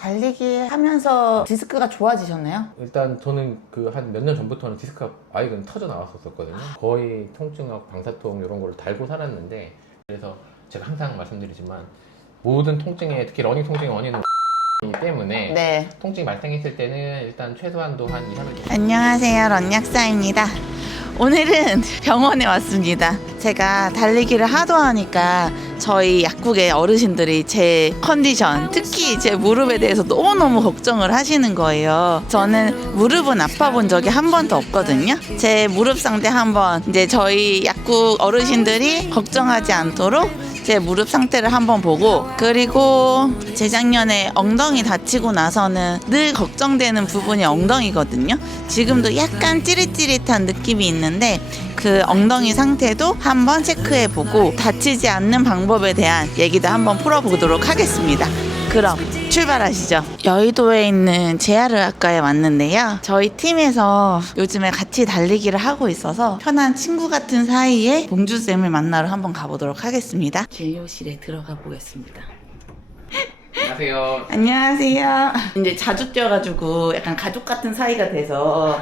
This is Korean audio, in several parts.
달리기 하면서 디스크가 좋아지셨나요? 일단 저는 그 한 몇 년 전부터는 디스크가 아예 그냥 터져 나왔었거든요. 거의 통증하고 방사통 이런 걸 달고 살았는데, 그래서 제가 항상 말씀드리지만 모든 통증에, 특히 러닝 통증의 원인은 이기 때문에 네. 통증이 발생했을 때는 일단 최소한도 한 2, 3일 안녕하세요, 런약사입니다. 오늘은 병원에 왔습니다. 제가 달리기를 하도 하니까 저희 약국의 어르신들이 제 컨디션, 특히 제 무릎에 대해서 너무너무 걱정을 하시는 거예요. 저는 무릎은 아파 본 적이 한 번도 없거든요. 제 무릎 상태 한번 이제 저희 약국 어르신들이 걱정하지 않도록 제 무릎 상태를 한번 보고, 그리고 재작년에 엉덩이 다치고 나서는 늘 걱정되는 부분이 엉덩이거든요. 지금도 약간 찌릿찌릿한 느낌이 있는데 그 엉덩이 상태도 한번 체크해보고 다치지 않는 방법에 대한 얘기도 한번 풀어보도록 하겠습니다. 그럼 출발하시죠. 여의도에 있는 재활의학과에 왔는데요. 저희 팀에서 요즘에 같이 달리기를 하고 있어서 편한 친구 같은 사이에 봉주쌤을 만나러 한번 가보도록 하겠습니다. 진료실에 들어가 보겠습니다. 안녕하세요. 안녕하세요. 이제 자주 뛰어가지고 약간 가족 같은 사이가 돼서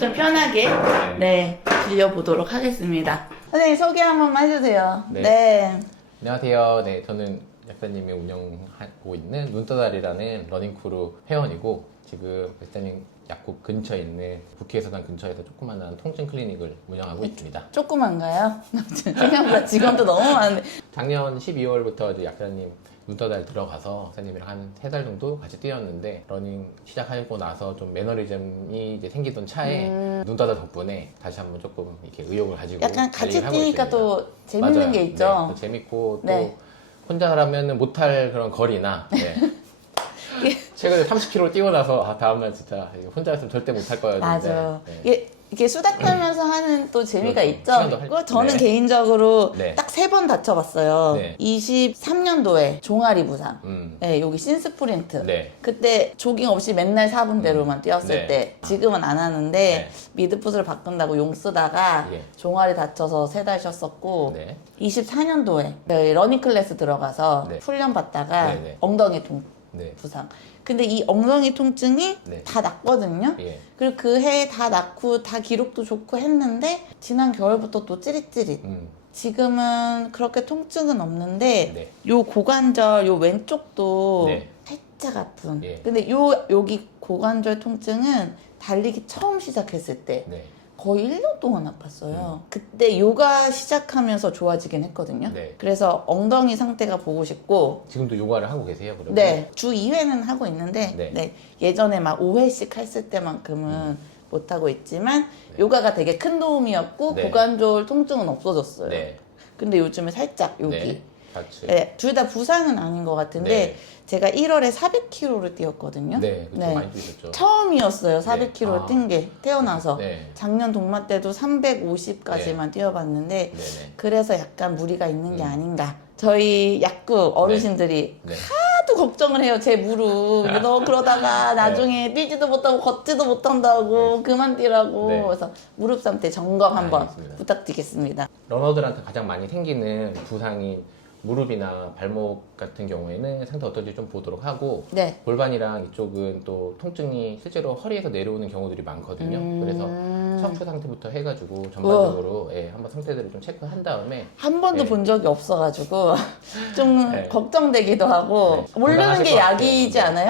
좀 편하게 네 들려보도록 하겠습니다. 선생님 소개 한 번만 해주세요. 네. 안녕하세요. 네, 저는 약사님이 운영하고 있는 눈떠다리라는 러닝크루 회원이고, 지금 약사님 약국 근처에 있는 국회의사당 근처에서 조그만한 통증 클리닉을 운영하고 있습니다. 조그만가요? 생각보다 직원도 너무 많은데. 작년 12월부터 이제 약사님 눈떠다리 들어가서 약사님이랑 한 3달 정도 같이 뛰었는데, 러닝 시작하고 나서 좀 매너리즘이 이제 생기던 차에 눈떠다 덕분에 다시 한번 조금 이렇게 의욕을 가지고 약간 같이 달리기를 하고 뛰니까 있습니다. 또 재밌는 맞아요. 게 있죠. 네, 또 재밌고 또 네. 혼자라면 못할 그런 거리나 최근에 30km 뛰고 나서 다음날 진짜 이거 혼자였으면 절대 못할 거였는데. 맞아. 네. 이게 수다 떨면서 하는 또 재미가 그렇죠. 있죠. 시간도 그리고 저는 네. 개인적으로 네. 딱 3번 다쳐봤어요. 네. 23년도에 종아리 부상. 네, 여기 신스프린트. 네. 그때 조깅 없이 맨날 4분대로만 뛰었을 네. 때, 지금은 안 하는데 네. 미드풋을 바꾼다고 용 쓰다가 예. 종아리 다쳐서 3달 쉬었었고, 네. 24년도에 러닝 클래스 들어가서 네. 훈련 받다가 네, 네. 엉덩이 네. 부상. 근데 이 엉덩이 통증이 네. 다 낫거든요. 예. 그리고 그 해에 다 낫고 다 기록도 좋고 했는데 지난 겨울부터 또 찌릿찌릿. 지금은 그렇게 통증은 없는데 네. 요 고관절 요 왼쪽도 네. 살짝 아픈. 예. 근데 여기 고관절 통증은 달리기 처음 시작했을 때 네. 거의 1년 동안 아팠어요. 그때 요가 시작하면서 좋아지긴 했거든요. 네. 그래서 엉덩이 상태가 보고 싶고, 지금도 요가를 하고 계세요, 그러면? 네, 주 2회는 하고 있는데, 네. 네, 예전에 막 5회씩 했을 때만큼은 못 하고 있지만, 네. 요가가 되게 큰 도움이었고, 네. 고관절 통증은 없어졌어요. 네. 근데 요즘에 살짝 여기, 네. 같이. 네, 둘 다 부상은 아닌 것 같은데, 네. 제가 1월에 400km를 뛰었거든요. 네. 그쵸, 많이 뛰셨죠. 처음이었어요, 400km를 아. 뛴 게, 태어나서. 네. 작년 동마 때도 350까지만 뛰어봤는데, 네네. 그래서 약간 무리가 있는 게 아닌가. 저희 약국 어르신들이 네. 하도 걱정을 해요, 제 무릎. 근데 너 그러다가 나중에 뛰지도 못하고 걷지도 못한다고 그만 뛰라고. 네. 그래서 무릎 상태 점검 한번 알겠습니다. 부탁드리겠습니다. 러너들한테 가장 많이 생기는 부상이 무릎이나 발목 같은 경우에는 상태 어떤지 좀 보도록 하고, 네. 골반이랑 이쪽은 또 통증이 실제로 허리에서 내려오는 경우들이 많거든요. 그래서 척추 상태부터 해가지고 전반적으로 한번 상태들을 좀 체크한 다음에 한 번도 네. 본 적이 없어가지고 좀 네. 걱정되기도 하고. 네. 모르는 건강하실 게 것 같아요. 약이지 네. 않아요?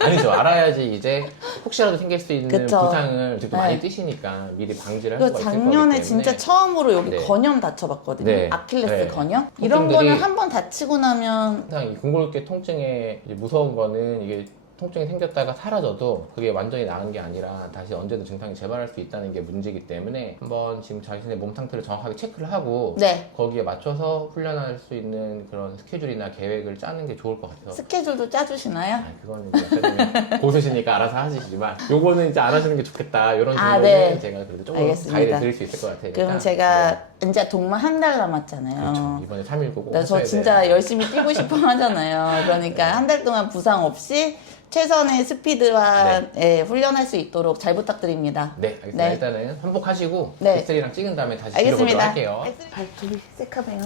아니죠. 알아야지 이제 혹시라도 생길 수 있는 그쵸. 부상을 지금 네. 많이 뛰시니까 미리 방지를 할 그 수가 있을 거기 작년에 때문에. 진짜 처음으로 여기 네. 건염 다쳐봤거든요. 네. 아킬레스 네. 건염. 이런 통증들이- 거는 한 번 다치고 나면 항상 이 궁골계 통증의 이제 무서운 거는 이게 통증이 생겼다가 사라져도 그게 완전히 나은 게 아니라 다시 언제든 증상이 재발할 수 있다는 게 문제이기 때문에 한번 지금 자신의 몸 상태를 정확하게 체크를 하고 네. 거기에 맞춰서 훈련할 수 있는 그런 스케줄이나 계획을 짜는 게 좋을 것 같아서. 스케줄도 짜주시나요? 아, 그거는 이제 약사님이 고수시니까 알아서 하시지만 요거는 이제 안 하시는 게 좋겠다 이런 아, 정도는 네. 제가 그래도 조금 알겠습니다. 가이드 드릴 수 있을 것 같아요. 그럼 제가 이제 동마 한 달 남았잖아요. 그렇죠. 이번에 3.19 꼭 저 하셔야 진짜 돼요. 열심히 뛰고 싶어 하잖아요. 그러니까 네. 한 달 동안 부상 없이 최선의 스피드와 예, 훈련할 수 있도록 잘 부탁드립니다. 네, 알겠습니다. 네. 일단은 환복하시고 네. 엑셀이랑 찍은 다음에 다시 들어보도록 알겠습니다. 할게요. 발톱이 새카매요.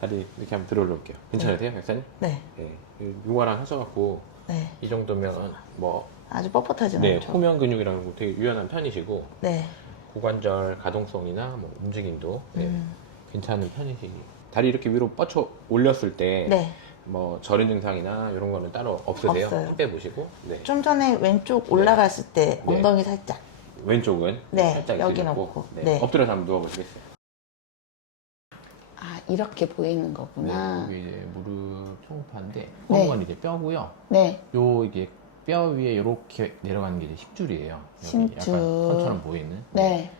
다리 이렇게 한번 들어올게요. 괜찮으세요, 백사님? 네, 네. 융화랑 하셔갖고 네. 이 정도면 뭐 아주 뻣뻣하진 네, 않죠. 후면 근육이랑 되게 유연한 편이시고 네. 고관절 가동성이나 뭐 움직임도 네, 음. 괜찮은 편이시고 다리 이렇게 위로 뻗쳐 올렸을 때 네. 뭐 저린 증상이나 이런 거는 따로 없으세요? 없어요. 힘 빼보시고 네. 좀 전에 왼쪽 올라갔을 때 네. 엉덩이 살짝. 왼쪽은 네, 살짝 여기 있고 놓고. 네. 네. 엎드려서 한번 누워보시겠어요? 아, 이렇게 보이는 거구나. 네, 여기 이제 무릎 초음파인데 네. 검은 건 이제 뼈고요. 네. 요 이게 뼈 위에 이렇게 내려가는 게 이제 힘줄이에요. 여기 힘줄. 약간 선처럼 보이는. 네.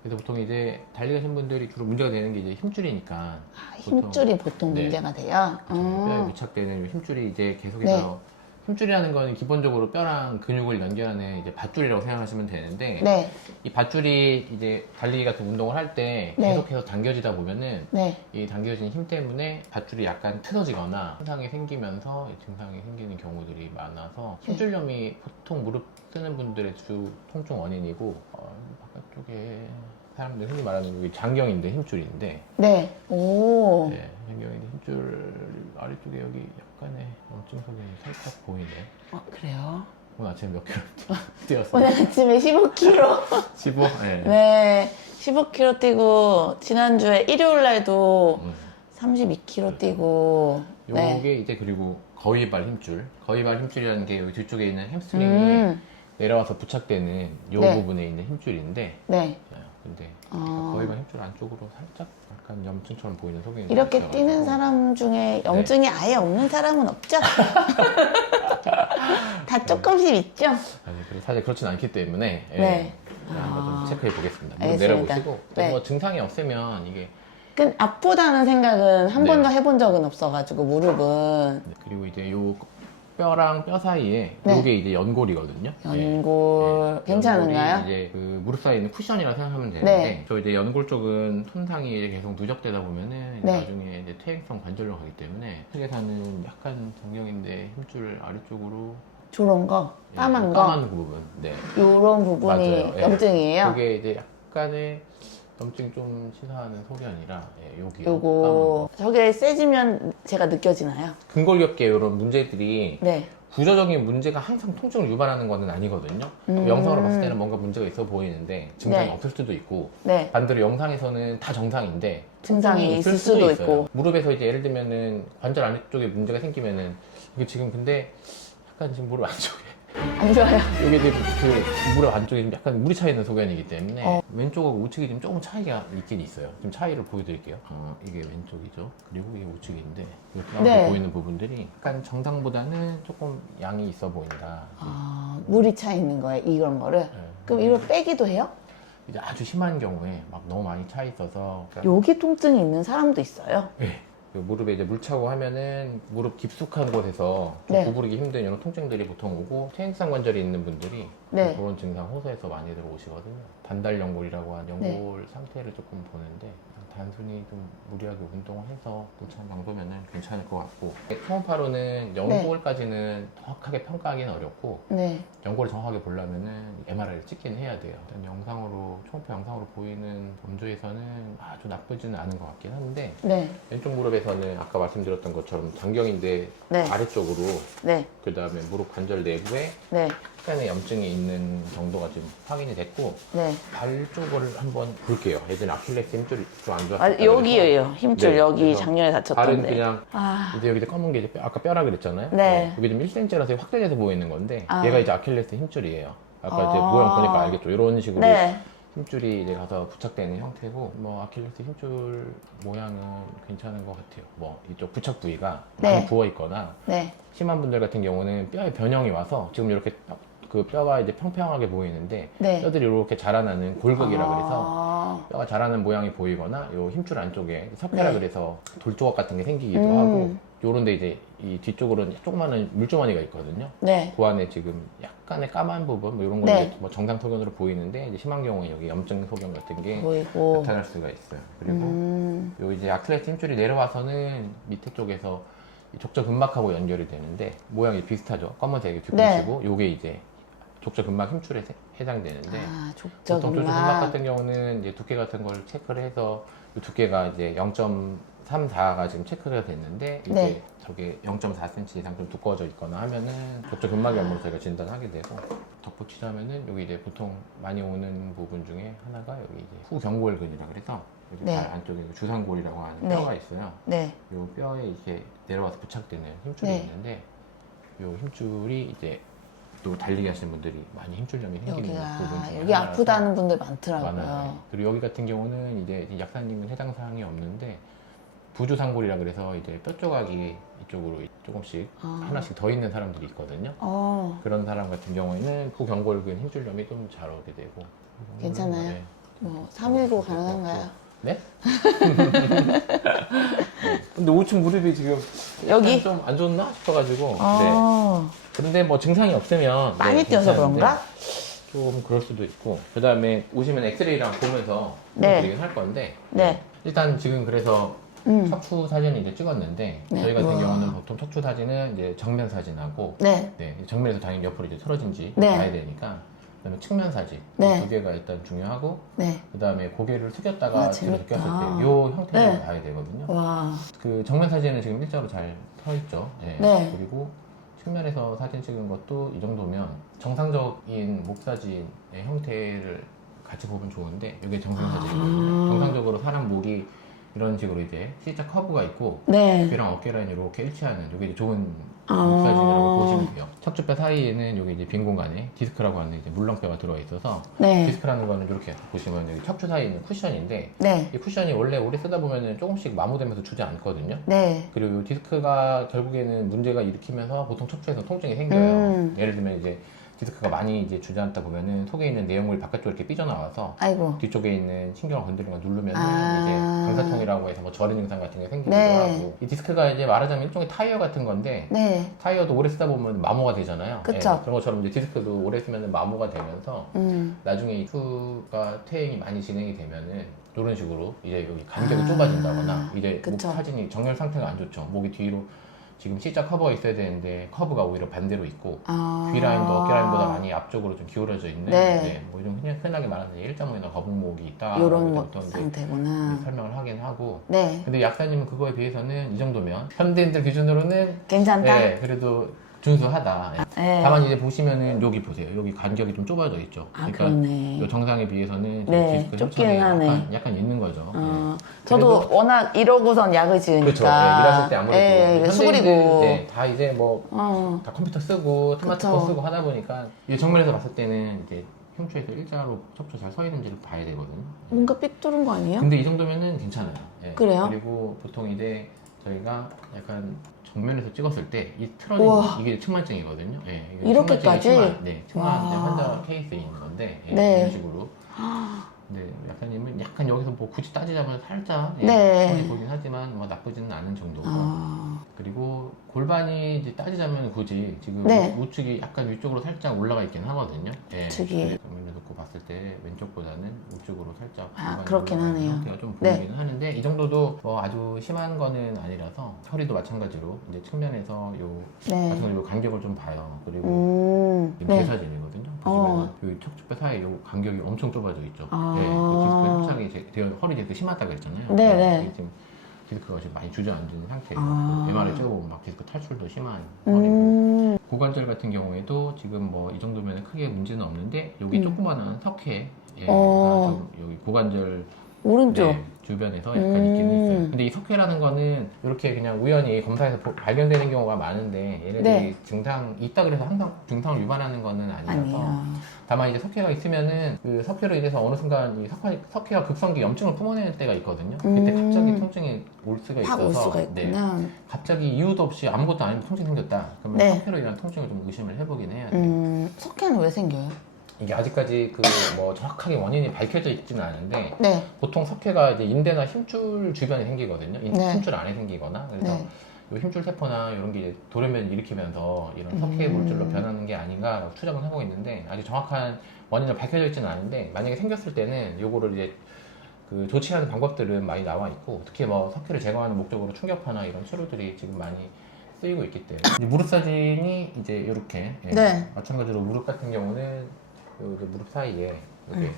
그래서 보통 이제 달리가신 분들이 주로 문제가 되는 게 이제 힘줄이니까 아, 힘줄이 보통 네. 문제가 돼요. 뼈에 밀착되는 요 힘줄이 이제 계속해서 힘줄이라는 건 기본적으로 뼈랑 근육을 연결하는 이제 밧줄이라고 생각하시면 되는데 네. 이 밧줄이 이제 달리기 같은 운동을 할 때 네. 계속해서 당겨지다 보면은 네. 이 당겨진 힘 때문에 밧줄이 약간 틀어지거나 증상이 생기면서 이 증상이 생기는 경우들이 많아서 힘줄염이 보통 무릎 쓰는 분들의 주 통증 원인이고 바깥쪽에 사람들 흔히 말하는 여기 장경인데 힘줄인데 네. 오. 네, 장경인데 힘줄 아래쪽에 여기 약간의 염증 소견이 살짝 보이네. 그래요? 오늘 아침에 몇 킬로 뛰었어요? 오늘 아침에 15kg. 15? 네. 네. 15kg 뛰고, 지난주에 일요일 날도 음. 32kg 뛰고. 네. 요게 이제 그리고 거위발 힘줄. 거위발 힘줄이라는 게 여기 뒤쪽에 있는 햄스트링이 음. 내려와서 부착되는 요 네. 부분에 있는 힘줄인데 네. 근데 어. 거위발 힘줄 안쪽으로 살짝 약간 염증처럼 보이는 소견이 이렇게 있어가지고. 뛰는 사람 중에 염증이 아예 없는 사람은 없죠? 다 조금씩 있죠? 아니, 사실 그렇진 않기 때문에 네. 한번 좀 아. 체크해 보겠습니다. 무릎 알겠습니다. 내려보시고 네. 뭐 증상이 없으면 이게 그 아프다는 생각은 한 네. 번도 해본 적은 없어가지고 무릎은 그리고 이제 요 뼈랑 뼈 사이에 네. 요게 이제 연골이거든요. 연골 네. 괜찮은가요? 연골이 이제 그 무릎 사이에 있는 쿠션이라 생각하면 되는데 네. 저 이제 연골 쪽은 손상이 이제 계속 누적되다 보면은 네. 나중에 이제 퇴행성 관절로 가기 때문에 흑에서는 약간 정경인데 힘줄 아래쪽으로 저런 거, 까만 거, 까만 부분, 네, 요런 부분이 맞아요. 예. 염증이에요? 그게 이제 약간의 염증 좀 시사하는 소견이라 여기 요거 저게 세지면 제가 느껴지나요? 근골격계 이런 문제들이 네. 구조적인 문제가 항상 통증을 유발하는 것은 아니거든요. 영상으로 봤을 때는 뭔가 문제가 있어 보이는데 증상이 네. 없을 수도 있고 네. 반대로 영상에서는 다 정상인데 증상이 통증이 있을 수도 있어요. 있고. 무릎에서 이제 예를 들면은 관절 안쪽에 문제가 생기면은 이게 지금 근데 약간 지금 무릎 안쪽에 안 좋아요. 여기 그 무릎 안쪽에 좀 약간 물이 차 있는 소견이기 때문에 어. 왼쪽하고 우측이 좀 조금 차이가 있긴 있어요. 좀 차이를 보여드릴게요. 이게 왼쪽이죠. 그리고 이게 우측인데 이렇게 네. 보이는 부분들이 약간 정상보다는 조금 양이 있어 보인다. 물이 차 있는 거예요, 이런 거를. 네. 그럼 이걸 빼기도 해요? 이제 아주 심한 경우에 막 너무 많이 차 있어서 여기 통증이 있는 사람도 있어요. 네. 그 무릎에 이제 물 차고 하면은 무릎 깊숙한 곳에서 좀 네. 구부리기 힘든 이런 통증들이 보통 오고 퇴행성 관절이 있는 분들이 네. 그런 증상 호소해서 많이들 오시거든요. 단달연골이라고 한 연골 네. 상태를 조금 보는데 단순히 좀 무리하게 운동을 해서 괜찮은 정도면은 괜찮을 것 같고 초음파로는 연골까지는 정확하게 평가하기는 어렵고 네. 연골을 정확하게 보려면은 MRI를 찍긴 해야 돼요. 일단 영상으로 초음파 영상으로 보이는 범주에서는 아주 나쁘지는 않은 것 같긴 한데 네. 왼쪽 무릎에서는 아까 말씀드렸던 것처럼 장경인데 네. 아래쪽으로 네. 그 다음에 무릎 관절 내부에 네. 약간의 염증이 있는 정도가 지금 확인이 됐고 네. 발 쪽을 한번 볼게요. 예전에 아킬레스 힘줄이 좀 안 좋았어요. 아, 여기에요. 힘줄 네, 여기 그래서 작년에 발은 다쳤던데. 그냥 아. 이제 여기 검은 게 이제 아까 뼈라 그랬잖아요. 네. 여기 좀 1cm라서 확대돼서 보이는 건데 아. 얘가 이제 아킬레스 힘줄이에요. 아까 아. 이제 모양 보니까 알겠죠. 이런 식으로 네. 힘줄이 이제 가서 부착되는 형태고 뭐 아킬레스 힘줄 모양은 괜찮은 것 같아요. 뭐 이쪽 부착 부위가 네. 많이 부어 있거나 네. 심한 분들 같은 경우는 뼈에 변형이 와서 지금 이렇게 그 뼈가 이제 평평하게 보이는데 네. 뼈들이 이렇게 자라나는 골격이라 그래서 아. 뼈가 자라는 모양이 보이거나 요 힘줄 안쪽에 석회라 네. 그래서 돌조각 같은 게 생기기도 음. 하고 요런데 이제 이 뒤쪽으로는 조그마한 물주머니가 있거든요. 네. 그 안에 지금 약간의 까만 부분 뭐 이런 건 네. 이제 뭐 정상 소견으로 보이는데 이제 심한 경우에 여기 염증 소견 같은 게 보이고. 나타날 수가 있어요. 그리고 음. 요 이제 아킬레스 힘줄이 내려와서는 밑에 쪽에서 이 족저근막하고 연결이 되는데 모양이 비슷하죠. 검은색이 네. 뒤꿈치고 요게 이제 족저근막 힘줄에 해당되는데 아, 보통 족저근막 족저근막. 같은 경우는 이제 두께 같은 걸 체크를 해서 이 두께가 이제 0.34가 지금 체크가 됐는데 이제 네. 저게 0.4cm 이상 좀 두꺼워져 있거나 하면은 족저근막염으로 저희가 진단하게 되고 덧붙이자면은 여기 이제 보통 많이 오는 부분 중에 하나가 여기 이제 후경골근이라 그래서 여기 네. 발 안쪽에 주상골이라고 하는 네. 뼈가 있어요. 네. 요 뼈에 이렇게 내려와서 부착되는 힘줄이 네. 있는데 요 힘줄이 이제 또 달리기 하시는 분들이 많이 힘줄염이 생기는 부분 여기가 중에 여기 하나라서 아프다는 분들 많더라고요. 많아요. 그리고 여기 같은 경우는 이제 약사님은 해당 사항이 없는데 부주상골이라 그래서 이제 뼈 조각이 이쪽으로 조금씩 아. 하나씩 더 있는 사람들이 있거든요. 그런 사람 같은 경우에는 후경골근 힘줄염이 좀 잘 오게 되고 괜찮아요? 네. 뭐 319 가능한가요? 네? 근데 우측 무릎이 지금 여기? 좀 안 좋나 싶어가지고 네. 어. 그런데 뭐 증상이 없으면 많이 네, 뛰어서 괜찮은데 그런가? 좀 그럴 수도 있고 그 다음에 오시면 엑스레이랑 보면서 네. 드리긴 할 건데 네. 일단 지금 그래서 척추 사진을 이제 찍었는데 네. 저희 같은 우와. 경우는 보통 척추 사진은 이제 정면 사진하고 네. 네, 정면에서 당연히 옆으로 이제 틀어진지 네. 봐야 되니까 그다음에 측면 사진 네. 두 개가 일단 중요하고 네. 그다음에 고개를 숙였다가 와, 뒤로 재밌다. 느꼈을 때 요 형태를 네. 봐야 되거든요. 와. 그 정면 사진은 지금 일자로 잘 서 있죠. 네. 네. 그리고 측면에서 사진 찍은 것도 이 정도면 정상적인 목 사진의 형태를 같이 보면 좋은데 이게 정상 사진이거든요. 정상적으로 사람 목이 이런 식으로 이제 C자 커브가 있고 네. 귀랑 어깨 라인이 이렇게 일치하는 이게 이제 좋은 아. 목 사진이라고 보시면 돼요. 척추뼈 사이에는 여기 이제 빈 공간에 디스크라고 하는 이제 물렁뼈가 들어가 있어서 네. 디스크라는 거는 이렇게 보시면 여기 척추 사이에 있는 쿠션인데 네. 이 쿠션이 원래 오래 쓰다 보면은 조금씩 마모되면서 주지 않거든요. 네. 그리고 이 디스크가 결국에는 문제가 일으키면서 보통 척추에서 통증이 생겨요. 예를 들면 이제 디스크가 많이 이제 주저앉다 보면은 속에 있는 내용물이 바깥쪽으로 이렇게 삐져나와서 아이고. 뒤쪽에 있는 신경을 건드리는 거 누르면은 아. 이제 방사통이라고 해서 뭐 저린 증상 같은 게 생기기도 네. 하고 이 디스크가 이제 말하자면 일종의 타이어 같은 건데 네. 타이어도 오래 쓰다 보면 마모가 되잖아요. 그쵸. 그런 것처럼 이제 디스크도 오래 쓰면 마모가 되면서 나중에 이 큐가 퇴행이 많이 진행이 되면은 이런 식으로 이제 여기 간격이 아, 좁아진다거나 이제 목 그쵸. 사진이 정렬 상태가 안 좋죠. 목이 뒤로 지금 C자 커버가 있어야 되는데 커브가 오히려 반대로 있고 아. 귀 라인도 어깨 라인보다 많이 앞쪽으로 좀 기울어져 있는 네. 뭐 좀 흔하게 말하는 일자목이나 거북목이 있다 요런 부터 이제 상태구나. 설명을 하긴 하고 네. 근데 약사님은 그거에 비해서는 이 정도면 현대인들 기준으로는 괜찮다? 네, 그래도 준수하다. 네. 다만 이제 보시면은 여기 보세요. 여기 간격이 좀 좁아져 있죠. 아, 그러네. 요 정상에 비해서는 네, 디스크 좁기는 협착이 하네. 약간 있는 거죠. 어, 네. 저도 그래도- 워낙 이러고선 약을 지으니까. 그렇죠. 네, 일하실 때 아무래도 예, 현대인들, 수그리고. 네, 다 이제 뭐 어. 다 컴퓨터 쓰고 스마트폰 그쵸. 쓰고 하다 보니까 이 정면에서 봤을 때는 이제 흉추에서 일자로 척추 잘 서 있는지를 봐야 되거든요. 뭔가 삐뚤은 거 아니에요? 근데 이 정도면은 괜찮아요. 예. 그래요? 그리고 보통 이제 저희가 약간 정면에서 찍었을 때 이 틀어진 우와. 이게 측만증이거든요. 예, 이게 이렇게까지? 측만증이 네, 측만 와. 이제 환자 케이스에 있는 건데 예, 네. 이런 식으로. 근데 약사님은 약간 여기서 뭐 굳이 따지자면 살짝 예, 네. 손이 보긴 하지만 뭐 나쁘지는 않은 정도고. 아. 그리고 골반이 이제 따지자면 굳이 지금 네. 우측이 약간 위쪽으로 살짝 올라가 있긴 하거든요. 예. 우측이. 정면에 놓고 봤을 때 왼쪽보다는 우측으로 살짝 아, 골반이 그렇긴 올라가는 하네요. 형태가 좀 네. 보이긴 하는데 이 정도도 뭐 아주 심한 거는 아니라서 허리도 마찬가지로 이제 측면에서 요 네. 마찬가지로 간격을 좀 봐요. 그리고 지금 네. 대사진이거든요. 어. 보시면 요 척추뼈 사이 요 간격이 엄청 좁아져 있죠. 아. 네, 그 디스크 협착이 되어 허리 디스크 심하다고 했잖아요. 네, 네. 이게 지금 디스크가 지금 많이 주저앉은 상태예요. 아. MRI 찍어보면 막 디스크 탈출도 심한 허리고 음. 고관절 같은 경우에도 지금 뭐 이 정도면 크게 문제는 없는데 여기 조그마한 석회 예, 어. 좀 여기 고관절 오른쪽. 네, 주변에서 약간 있기는 있어요. 근데 이 석회라는 거는 이렇게 그냥 우연히 검사에서 발견되는 경우가 많은데 얘네들이 네. 증상 있다 그래서 항상 증상을 유발하는 거는 아니라서 아니에요. 다만 이제 석회가 있으면은 그 석회로 인해서 어느 순간 이 석회가 급성기 염증을 뿜어내는 때가 있거든요. 그때 갑자기 통증이 올 수가 확 올 있어서 수가 네. 있구나. 갑자기 이유도 없이 아무것도 아니면 통증이 생겼다. 그러면 네. 석회로 인한 통증을 좀 의심을 해보긴 해야 돼요. 석회는 왜 생겨요? 이게 아직까지 그 뭐 정확하게 원인이 밝혀져 있지는 않은데 네. 보통 석회가 이제 인대나 힘줄 주변에 생기거든요. 네. 힘줄 안에 생기거나 그래서 네. 요 힘줄 세포나 이런 게 이제 돌연변을 일으키면서 이런 석회 물질로 변하는 게 아닌가라고 추정을 하고 있는데 아직 정확한 원인을 밝혀져 있지는 않은데 만약에 생겼을 때는 요거를 이제 그 조치하는 방법들은 많이 나와 있고 특히 뭐 석회를 제거하는 목적으로 충격파나 이런 치료들이 지금 많이 쓰이고 있기 때문에 이제 무릎 사진이 이제 이렇게 네. 마찬가지로 무릎 같은 경우는 요 이제 무릎 사이에 이게 이제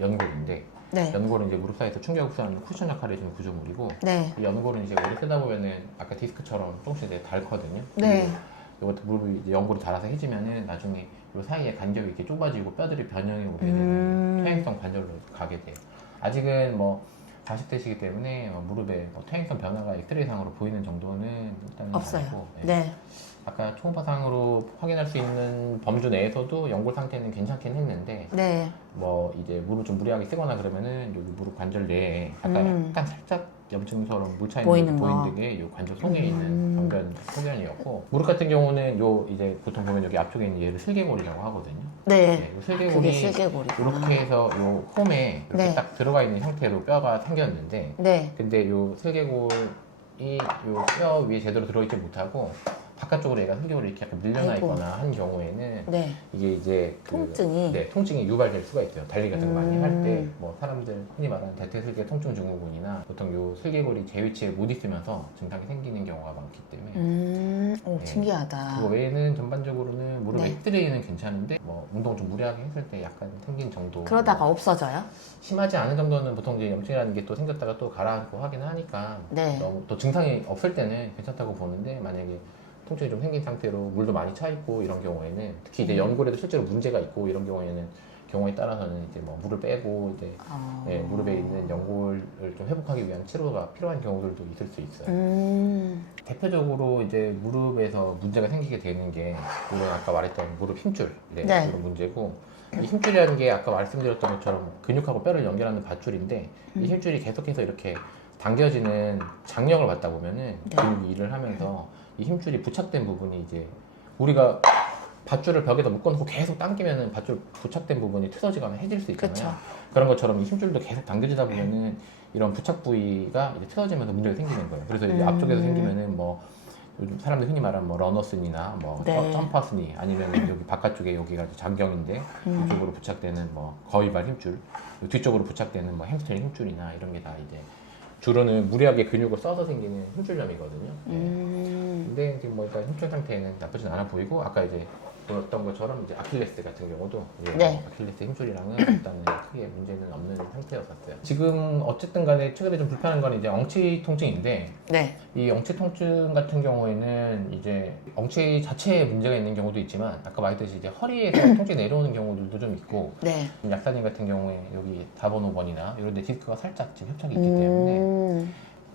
연골인데 네. 연골은 이제 무릎 사이에서 충격을 흡수하는 쿠션 역할을 해주는 구조물이고 네. 이 연골은 이제 오래 쓰다 보면은 아까 디스크처럼 조금씩 이제 닳거든요. 네. 이것도 무릎이 이제 연골이 닳아서 해지면은 나중에 이 사이에 간격이 이렇게 좁아지고 뼈들이 변형이 오게 되는 퇴행성 관절로 가게 돼요. 아직은 뭐 40대시기 때문에 무릎에 퇴행성 변화가 엑스레이상으로 보이는 정도는 일단은 없어요. 아니고, 네. 아까 초음파상으로 확인할 수 있는 범주 내에서도 연골 상태는 괜찮긴 했는데 네. 뭐 이제 무릎 좀 무리하게 쓰거나 그러면은 여기 무릎 관절 내에 약간 살짝 염증처럼 물차 있는 보이는 게 거. 보이는 게 요 관절 속에 있는 병변 소견이었고 무릎 같은 경우는 요 이제 보통 보면 여기 앞쪽에 있는 얘를 슬개골이라고 하거든요. 네. 요 그게 슬개골이 슬개골이구나. 이렇게 해서 요 홈에 이렇게 네. 딱 들어가 있는 형태로 뼈가 생겼는데 네. 근데 요 슬개골이 요 뼈 위에 제대로 들어있지 못하고 바깥쪽으로 얘가 슬개골이 이렇게 약간 밀려나 아이고. 있거나 한 경우에는 네. 이게 이제 통증이? 네, 통증이 유발될 수가 있어요. 달리기 같은 거 많이 할 때 음. 뭐 사람들 흔히 말하는 대퇴슬개 통증 증후군이나 보통 요 슬개골이 제 위치에 못 있으면서 증상이 생기는 경우가 많기 때문에 오, 네. 신기하다. 그거 외에는 전반적으로는 무릎 네. 엑스레이는 괜찮은데 뭐 운동 좀 무리하게 했을 때 약간 생긴 정도 그러다가 없어져요? 심하지 않은 정도는 보통 이제 염증이라는 게 또 생겼다가 또 가라앉고 하긴 하니까 네. 너무 또 증상이 없을 때는 괜찮다고 보는데 만약에 통증이 좀 생긴 상태로 물도 많이 차 있고 이런 경우에는 특히 이제 연골에도 실제로 문제가 있고 이런 경우에는 경우에 따라서는 이제 뭐 물을 빼고 이제 예, 무릎에 있는 연골을 좀 회복하기 위한 치료가 필요한 경우들도 있을 수 있어요. 대표적으로 이제 무릎에서 문제가 생기게 되는 게 물론 아까 말했던 무릎 힘줄 네. 그런 문제고 이 힘줄이라는 게 아까 말씀드렸던 것처럼 근육하고 뼈를 연결하는 밧줄인데 이 힘줄이 계속해서 이렇게 당겨지는 장력을 받다 보면은 네. 근육이 일을 하면서 이 힘줄이 부착된 부분이 이제 우리가 밧줄을 벽에다 묶어놓고 계속 당기면은 밧줄 부착된 부분이 틀어지거나 해질 수 있잖아요. 그쵸. 그런 것처럼 이 힘줄도 계속 당겨지다 보면은 이런 부착 부위가 이제 틀어지면서 문제가 생기는 거예요. 그래서 이제 앞쪽에서 생기면은 뭐 요즘 사람들이 흔히 말하는 뭐 러너스니나 뭐 네. 점퍼스니 아니면 여기 바깥쪽에 여기가 장경인데 이쪽으로 부착되는 뭐 거위발 힘줄, 뒤쪽으로 부착되는 뭐 햄스트링 힘줄이나 이런 게 다 이제 주로는 무리하게 근육을 써서 생기는 힘줄염이거든요. 근데 지금 뭐 일단 힘줄 상태는 나쁘진 않아 보이고 아까 이제 보였던 것처럼 이제 아킬레스 같은 경우도 이제 네. 아킬레스 힘줄이랑은 일단은 크게 문제는 없는 상태였었어요. 지금 어쨌든 간에 최근에 좀 불편한 건 이제 엉치 통증인데 네. 이 엉치 통증 같은 경우에는 이제 엉치 자체에 문제가 있는 경우도 있지만 아까 말했듯이 이제 허리에서 통증이 내려오는 경우들도 좀 있고 네. 약사님 같은 경우에 여기 4번 5번이나 이런 데 디스크가 살짝 지금 협착이 있기 때문에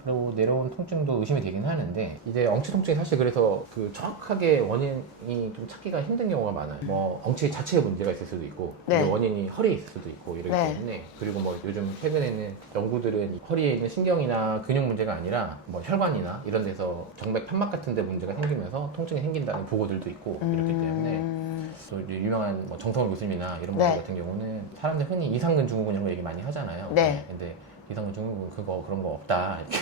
그리고 내려온 통증도 의심이 되긴 하는데 이제 엉치 통증이 사실 그래서 그 정확하게 원인이 좀 찾기가 힘든 경우가 많아요. 뭐 엉치 자체에 문제가 있을 수도 있고 네. 그 원인이 허리에 있을 수도 있고 이러기 네. 때문에 그리고 뭐 요즘 최근에는 연구들은 허리에 있는 신경이나 근육 문제가 아니라 뭐 혈관이나 이런 데서 정맥 판막 같은 데 문제가 생기면서 통증이 생긴다는 보고들도 있고 이렇기 때문에 또 이제 유명한 뭐 정성호 교수님이나 이런 분들 네. 같은 경우는 사람들 흔히 이상근 증후군 이런 거 얘기 많이 하잖아요. 네. 근데 이상근 증후군 그런 거 없다. 이렇게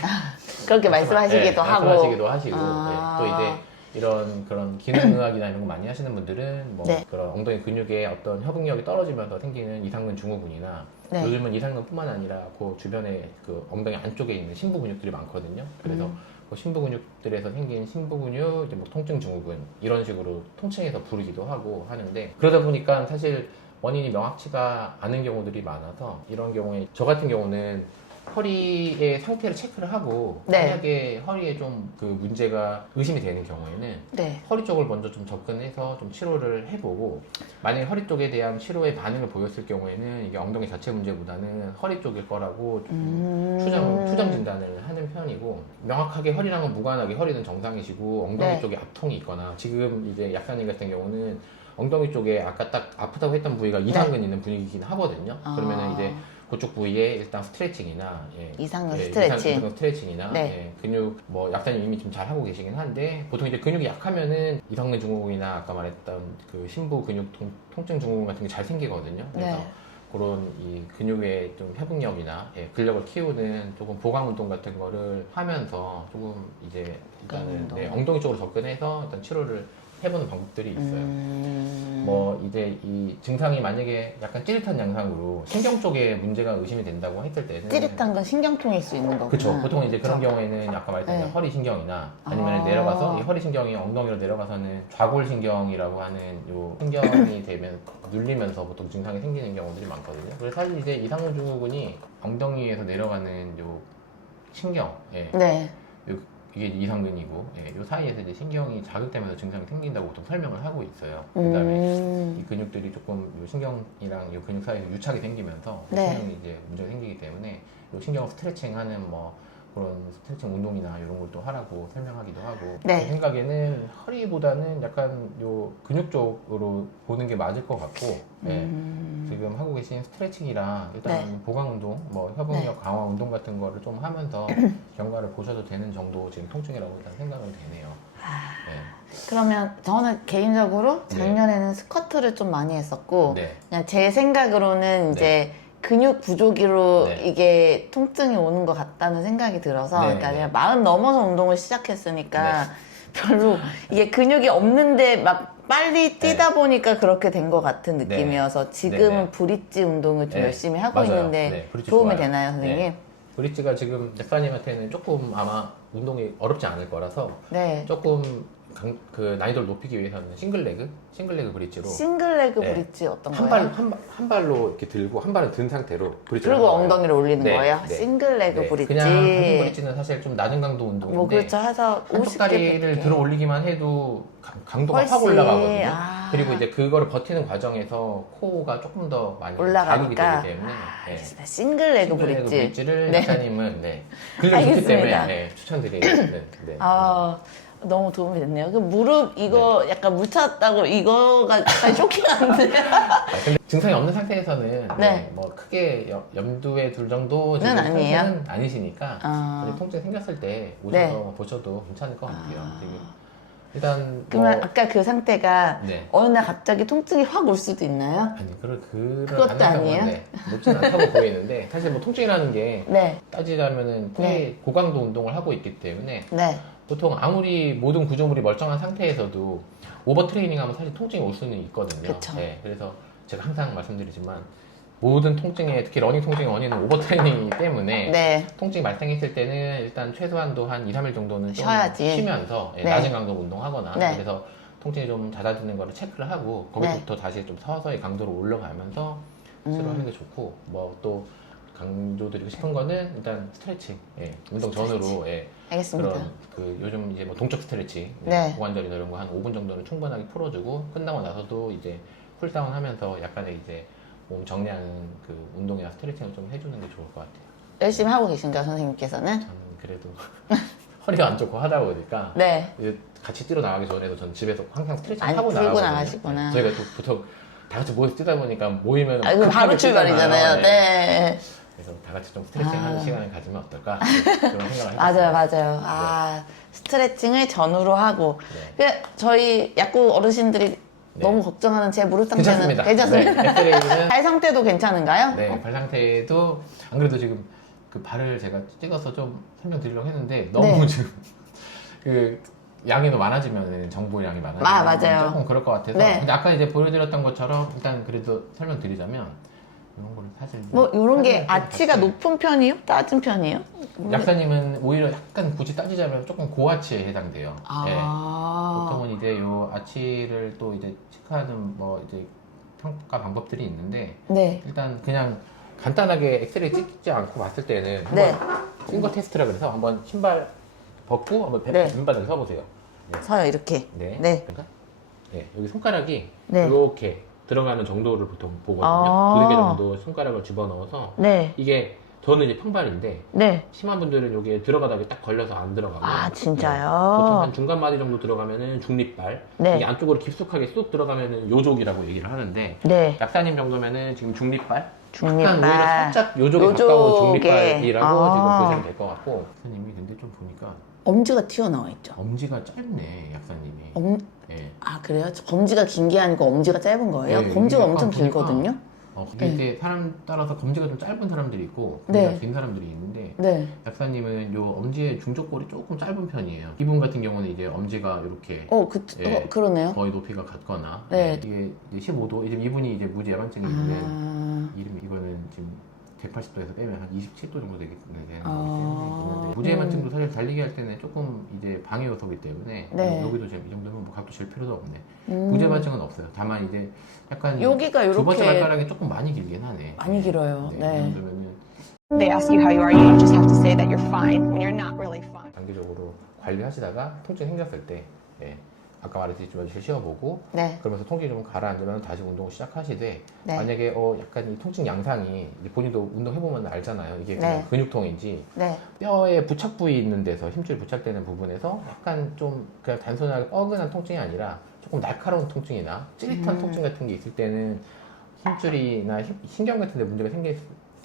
그렇게 말씀하시기도 하고. 말씀하시기도 하시고 아. 또 이제 이런 그런 기능의학이나 이런 거 많이 하시는 분들은 뭐 네. 그런 엉덩이 근육의 어떤 협응력이 떨어지면서 생기는 이상근 증후군이나 네. 요즘은 이상근뿐만 아니라 그 주변에 그 엉덩이 안쪽에 있는 심부 근육들이 많거든요. 그래서 그 심부 근육들에서 생긴 심부 근육 이제 뭐 통증 증후군 이런 식으로 통칭해서 부르기도 하고 하는데 그러다 보니까 사실 원인이 명확치가 않은 경우들이 많아서 이런 경우에 저 같은 경우는 허리의 상태를 체크를 하고 네. 만약에 허리에 좀 그 문제가 의심이 되는 경우에는 네. 허리 쪽을 먼저 좀 접근해서 좀 치료를 해보고 만약에 허리 쪽에 대한 치료의 반응을 보였을 경우에는 이게 엉덩이 자체 문제보다는 허리 쪽일 거라고 좀 추정 진단을 하는 편이고 명확하게 허리랑은 무관하게 허리는 정상이시고 엉덩이 네. 쪽에 압통이 있거나 지금 이제 약사님 같은 경우는 엉덩이 쪽에 아까 딱 아프다고 했던 부위가 이상근 있는 분위기긴 하거든요. 그러면은 이제 그쪽 부위에 일단 스트레칭이나 이상근 스트레칭. 이상근 스트레칭이나 네. 근육 뭐 약사님 이미 좀 잘 하고 계시긴 한데 보통 이제 근육이 약하면은 이상근 증후군이나 아까 말했던 그 심부 근육 통증 증후군 같은 게 잘 생기거든요. 그래서 네. 그런 이 근육의 좀 회복력이나 근력을 키우는 조금 보강 운동 같은 거를 하면서 조금 이제 일단은 운동. 엉덩이 쪽으로 접근해서 일단 치료를 해보는 방법들이 있어요. 뭐 이제 이 증상이 만약에 약간 찌릿한 양상으로 신경 쪽에 문제가 의심이 된다고 했을 때는 찌릿한 건 신경통일 수 있는 거구나. 그렇죠. 보통 이제 그런 그쵸? 경우에는 아까 말했던 네. 허리 신경이나 아니면 아. 내려가서 이 허리 신경이 엉덩이로 내려가서는 좌골 신경이라고 하는 요 신경이 되면 눌리면서 보통 증상이 생기는 경우들이 많거든요. 그래서 사실 이제 이상근 증후군이 엉덩이에서 내려가는 요 신경, 예. 네. 이게 이상근이고, 예, 요 사이에서 이제 신경이 자극되면서 증상이 생긴다고 보통 설명을 하고 있어요. 그다음에 이 근육들이 조금 요 신경이랑 요 근육 사이에 유착이 생기면서 네. 신경이 이제 문제가 생기기 때문에 요 신경 스트레칭하는 뭐 그런 스트레칭 운동이나 이런 걸 또 하라고 설명하기도 하고 네. 제 생각에는 허리보다는 약간 요 근육 쪽으로 보는 게 맞을 것 같고 예, 지금 하고 계신 스트레칭이랑 일단 네. 보강 운동, 뭐 협응력 강화 운동 같은 거를 좀 하면서 경과를 보셔도 되는 정도 지금 통증이라고 일단 생각은 되네요. 네. 그러면 저는 개인적으로 작년에는 스쿼트를 좀 많이 했었고 네. 그냥 제 생각으로는 네. 이제 근육 부족으로 네. 이게 통증이 오는 것 같다는 생각이 들어서 네, 그러니까 네. 그냥 마흔 넘어서 운동을 시작했으니까 네. 별로 이게 근육이 없는데 막 빨리 뛰다 네. 보니까 그렇게 된 것 같은 느낌이어서 지금은 네, 네. 브릿지 운동을 좀 네. 열심히 하고 맞아요. 있는데 네, 브릿지 도움이 좋아요. 되나요, 선생님? 네. 브릿지가 지금 작가님한테는 조금 아마 운동이 어렵지 않을 거라서 네. 조금 그 난이도를 높이기 위해서는 싱글레그 브릿지로 싱글레그 네. 브릿지 어떤 한 거예요? 한 발로 이렇게 들고 한 발은 든 상태로 브릿지를 그리고 하는 거예요. 엉덩이를 올리는 네, 거예요? 네. 싱글레그 네, 브릿지. 그냥 단순 브릿지는 사실 좀 낮은 강도 운동인데 뭐 그렇죠. 해서 한쪽 50개, 다리를 100개. 들어 올리기만 해도 강도가 확 훨씬, 올라가거든요. 아. 그리고 이제 그거를 버티는 과정에서 코어가 조금 더 많이 자극이 올라가니까. 되기 때문에 네. 알겠습니다. 싱글레그 브릿지. 브릿지를 네. 약사님은 네. 근력 좋기 알겠습니다. 때문에 네, 추천드리는 네. 아, 너무 도움이 됐네요. 그 무릎 이거 약간 물 찼다고 이거가 약간 쇼킹한데. 근데 증상이 없는 상태에서는 네. 뭐 크게 염두에 둘 정도 지금 아니에요? 상태는 아니시니까 아. 근데 통증 생겼을 때 오셔서 네. 보셔도 괜찮을 것 같아요. 지금 일단 그러면 뭐 아까 그 상태가 네. 어느 날 갑자기 통증이 확 올 수도 있나요? 아니 그런 그것도 가능성은, 아니에요? 네, 높진 않다고 보이는데 사실 뭐 통증이라는 게 네. 따지자면은 꽤 네. 고강도 운동을 하고 있기 때문에 네. 보통 아무리 모든 구조물이 멀쩡한 상태에서도 오버 트레이닝하면 사실 통증이 올 수는 있거든요. 그쵸. 네, 그래서 제가 항상 말씀드리지만 모든 통증에 특히 러닝 통증의 원인은 오버 트레이닝이기 때문에 네. 통증이 발생했을 때는 일단 최소한도 한 2, 3일 정도는 좀 쉬어야지. 쉬면서 네. 낮은 강도 운동하거나 네. 그래서 통증이 좀 잦아드는 거를 체크를 하고 거기서부터 다시 좀 서서히 강도를 올라가면서 스스로 하는 게 좋고 뭐 또 강조드리고 싶은 거는 일단 스트레칭, 예, 운동 전후로 예, 알겠습니다. 그런 그 요즘 이제 뭐 동적 스트레칭, 네. 고관절이나 이런 거 한 5분 정도는 충분하게 풀어주고 끝나고 나서도 이제 쿨다운 하면서 약간의 이제 몸 정리하는 그 운동이나 스트레칭을 좀 해주는 게 좋을 것 같아요. 열심히 하고 계신가요, 선생님께서는? 저는 그래도 허리가 안 좋고 하다 보니까 네. 이제 같이 뛰러 나가기 전에도 전 집에서 항상 스트레칭 많이 하고 풀고 나가거든요. 나가시구나. 저희가 또 보통 다 같이 모여서 뛰다 보니까 모이면 아, 이거 급하게 바로 출발이잖아요. 뛰잖아요. 네. 그래서 다 같이 좀 스트레칭 아. 하는 시간을 가지면 어떨까 그런 생각을 맞아요, 해봤어요. 맞아요. 아, 스트레칭을 전후로 하고. 네. 저희 약국 어르신들이 너무 걱정하는 제 무릎 상태는 괜찮습니다. 네, 엑스레이는 발 상태도 괜찮은가요? 네, 발 상태도 안 그래도 지금 그 발을 제가 찍어서 좀 설명드리려고 했는데 너무 네. 지금 그 양이 너무 많아지면 정보량이 많아지면 아, 맞아요. 조금 그럴 것 같아서 네. 근데 아까 이제 보여드렸던 것처럼 일단 그래도 설명드리자면 이런 거를 사실 뭐 이런 게 사진을 아치가 같이 높은 편이에요? 낮은 편이에요? 약사님은 오히려 약간 굳이 따지자면 조금 고아치에 해당돼요. 네. 아, 보통은 이제 요 아치를 또 이제 체크하는 뭐 이제 평가 방법들이 있는데 네. 일단 그냥 간단하게 엑스레이 찍지 않고 봤을 때는 네. 한번 핑거 테스트라 그래서 한번 신발 벗고 한번 네. 왼발을 서보세요. 서요 이렇게. 네. 네. 그러니까 네. 여기 손가락이 네. 이렇게 들어가는 정도를 보통 보거든요. 아. 두세 개 정도 손가락을 집어넣어서 네. 이게 저는 이제 평발인데 네. 심한 분들은 여기에 들어가다가 딱 걸려서 안 들어가고 아, 보통 진짜요? 한 중간 마디 정도 들어가면은 중립발 네. 이게 안쪽으로 깊숙하게 쏙 들어가면은 요족이라고 얘기를 하는데 네. 약사님 정도면은 지금 중립발 중립발. 약간 오히려 살짝 요족에 요족에. 가까운 중립발이라고 아. 지금 보시면 될 것 같고 약사님이 근데 좀 보니까 엄지가 튀어나와 있죠. 엄지가 짧네 약사님이 엄, 예. 아, 그래요? 검지가 긴 게 아니고 엄지가 짧은 거예요? 네, 검지가 약간 엄청 보니까 길거든요? 근데 이제 사람 따라서 검지가 좀 짧은 사람들이 있고 네. 검지가 긴 사람들이 있는데 네. 약사님은 요 엄지의 중족골이 조금 짧은 편이에요. 이분 같은 경우는 이제 엄지가 이렇게 예. 그러네요. 거의 높이가 같거나 네. 이게 이제 15도 이분이 이제 무지 예방증이 있는 이거는 지금 180도에서 빼면 한 27도 정도 되는 거기 때문에 무지 예방증도 사실 달리기 할 때는 조금 이제 방해 요소이기 때문에 네. 여기도 지금 이 정도면 뭐 각도 질 필요도 없네. 무지 예방증은 없어요. 다만 이제 약간 여기가 두 번째 이렇게 발가락이 조금 많이 길긴 하네. 많이 길어요. 이 네. 정도면은 They ask you how you are, you just have to say that you're fine when you're not really fine. 장기적으로 관리하시다가 통증이 생겼을 때 아까 말했듯이 좀 며칠 쉬어보고 네. 그러면서 통증이 좀 가라앉으면 다시 운동을 시작하시되 네. 만약에 약간 이 통증 양상이 이제 본인도 운동해보면 알잖아요. 이게 그냥 네. 근육통인지 네. 뼈에 부착 부위 있는 데서 힘줄이 부착되는 부분에서 약간 좀 그냥 단순하게 뻐근한 통증이 아니라 조금 날카로운 통증이나 찌릿한 통증 같은 게 있을 때는 힘줄이나 신경 같은 데 문제가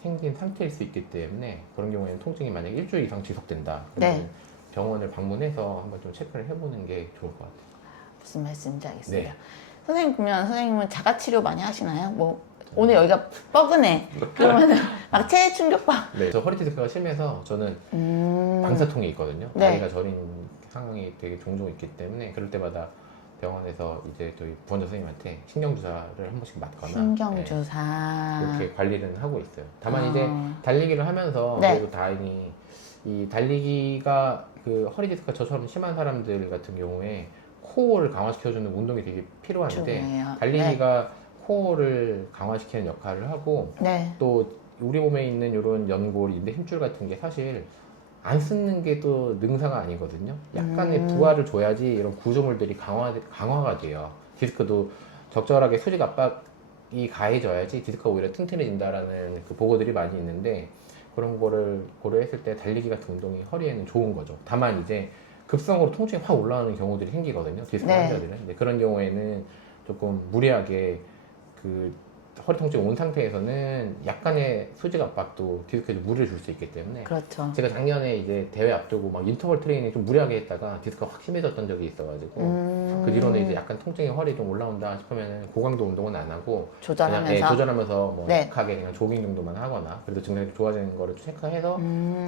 생긴 상태일 수 있기 때문에 그런 경우에는 통증이 만약에 일주일 이상 지속된다 그러면 네. 병원을 방문해서 한번 좀 체크를 해보는 게 좋을 것 같아요. 무슨 말씀인지 알겠습니다. 네. 선생님 보면 선생님은 자가치료 많이 하시나요? 뭐 오늘 여기가 뻐근해. 그러면은 막 체해 충격파. 네, 저 허리 디스크가 심해서 저는 방사통이 있거든요. 네. 다리가 저린 상황이 되게 종종 있기 때문에 그럴 때마다 병원에서 이제 저희 부원자 선생님한테 신경주사를 한 번씩 맞거나 신경주사. 그렇게 관리는 하고 있어요. 다만 이제 달리기를 하면서 네. 그래도 다행히 이 달리기가 그 허리 디스크가 저처럼 심한 사람들 같은 경우에 코어를 강화시켜주는 운동이 되게 필요한데 중요해요. 달리기가 코어를 강화시키는 역할을 하고 네. 또 우리 몸에 있는 이런 연골, 인대 힘줄 같은 게 사실 안 쓰는 게 또 능사가 아니거든요. 약간의 부하를 줘야지 이런 구조물들이 강화가 돼요. 디스크도 적절하게 수직 압박이 가해져야지 디스크가 오히려 튼튼해진다라는 그 보고들이 많이 있는데 그런 거를 고려했을 때 달리기 같은 운동이 허리에는 좋은 거죠. 다만 이제 급성으로 통증이 확 올라오는 경우들이 생기거든요. 디스크 네. 환자들은. 근데 그런 경우에는 조금 무리하게 그 허리 통증이 온 상태에서는 약간의 수직 압박도 디스크에 무리를 줄 수 있기 때문에 그렇죠. 제가 작년에 이제 대회 앞두고 막 인터벌 트레이닝 좀 무리하게 했다가 디스크가 확 심해졌던 적이 있어가지고 그 뒤로는 이제 약간 통증이 허리 좀 올라온다 싶으면 고강도 운동은 안 하고 조절하면서. 그냥, 조절하면서 뭐 네. 약하게 그냥 조깅 정도만 하거나 그래도 증상이 좋아지는 거를 체크해서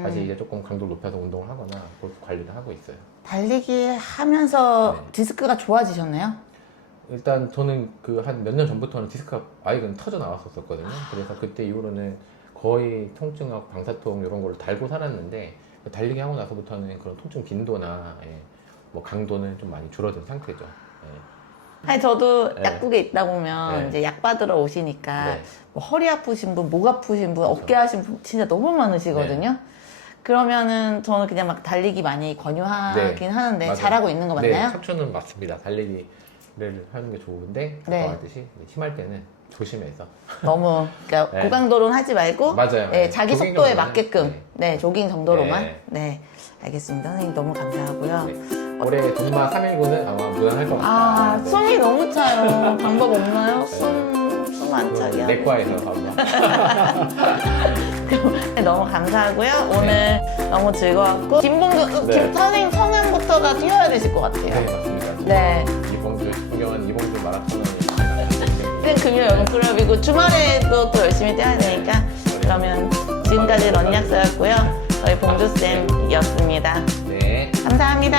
다시 이제 조금 강도를 높여서 운동을 하거나 그렇게 관리를 하고 있어요. 달리기 하면서 네. 디스크가 좋아지셨나요? 일단 저는 그 한 몇 년 전부터는 디스크가 아예 그냥 터져 나왔었거든요. 그래서 그때 이후로는 거의 통증하고 방사통 이런 걸 달고 살았는데 달리기 하고 나서부터는 그런 통증 빈도나 뭐 강도는 좀 많이 줄어든 상태죠. 아니 저도 네. 약국에 있다 보면 네. 이제 약 받으러 오시니까 네. 뭐 허리 아프신 분, 목 아프신 분, 어깨 하신 분 진짜 너무 많으시거든요. 네. 그러면은 저는 그냥 막 달리기 많이 권유하긴 네. 하는데 맞아요. 잘하고 있는 거 네, 맞나요? 척추는 맞습니다. 달리기를 하는 게 좋은데 네. 아까 말했듯이 심할 때는 조심해서 너무 그러니까 네. 고강도로는 하지 말고 맞아요. 네, 자기 조깅 속도에 정도는, 맞게끔 네, 조깅 정도로만 네. 네. 알겠습니다. 선생님 너무 감사하고요. 네. 올해 동마 319는 아마 무난할 것 같아요. 아, 숨이 너무 차요. 방법 없나요? 숨 안 차게 하고. 내과에서 한번. 네, 너무 감사하고요. 오늘 너무 즐거웠고 김봉주 네. 김 선생님 성향부터가 뛰어야 되실 것 같아요. 네, 맞습니다. 네. 이봉주, 존경하는 이봉주 마라톤은 그냥 금요 연극클럽이고 주말에도 또 열심히 뛰어야 되니까 그러면 지금까지 런약서였고요. 저희 봉주쌤이었습니다. 네. 감사합니다.